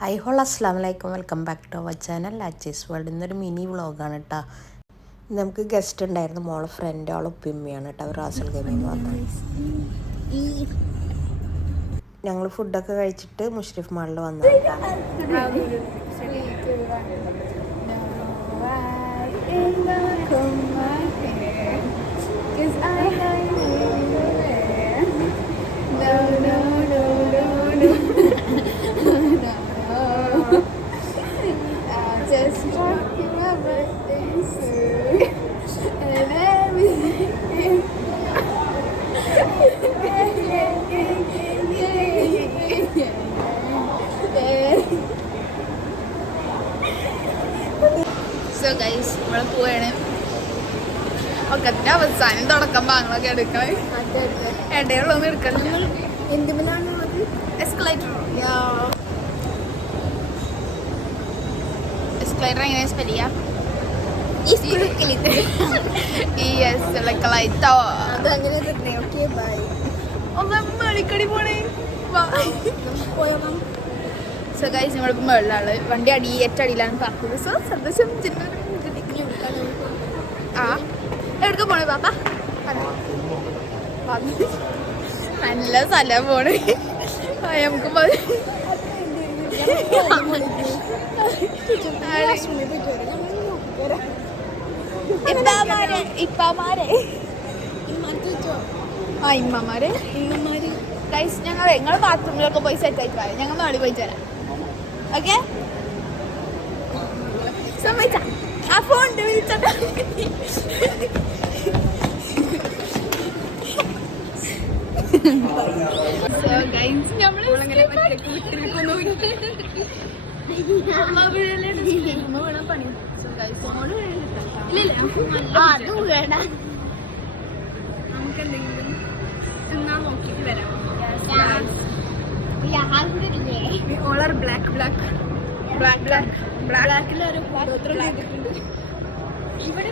High all അസ്സലാമു അലൈക്കും, welcome back to our channel Achees world. ഇന്നൊരു മിനി വ്ളോഗാണ് കേട്ടോ. നമുക്ക് ഗസ്റ്റ് ഉണ്ടായിരുന്നു, മോളെ ഫ്രണ്ട്, അവളെ ഉപ്പിമ്മയാണ് കേട്ടോ. അവർ റാസൽ ഗമീന്ന് വന്നത്. ഞങ്ങൾ ഫുഡൊക്കെ കഴിച്ചിട്ട് മുഷ്രിഫ് മാളിൽ വന്നത് Just talking my birthday soon and everything. So guys, നമ്മള് പോവാണ്. ഒക്കത്തിന്റെ അവസാനം തുടക്കം ഭാഗങ്ങളൊക്കെ എടുക്കണം. ഇടയുള്ളൊന്നും എടുക്കണം. എന്തിനാണുള്ളത്? എസ്കലേറ്റർ. Escalator എങ്ങനെ സ്പെൽ ചെയ്യാം? സോ ഗൈസ്, നമ്മളിപ്പോ മേളിലാണ്. വണ്ടി ഏറ്റടിയിലാണ് പാർക്കുന്നത്. സോ സന്തോഷം. ആ എവിടേക്ക് പോണേ പാപ്പ? നല്ല സ്ഥലം പോണേ. നമുക്ക് ഇപ്പമാരെ ഗൈസ്, ഞങ്ങൾ നിങ്ങളെ ബാത്റൂമിലൊക്കെ പോയി സെറ്റ് ആയിട്ട് പറയാം. ഞങ്ങൾ നാളെ പോയി തരാം. ഓക്കെ, സമ്മതിച്ച? ആ ഫോൺ വിളിച്ചോട്ടെ. നമുക്കെന്തെങ്കിലും തിന്നാൻ നോക്കിട്ട് വരാം. ഓളർ ബ്ലാക്ക് ബ്ലാക്ക് ബ്ലാക്ക് ബ്ലാക്ക് ബ്ലാക്കിലൊരു ഇവിടെ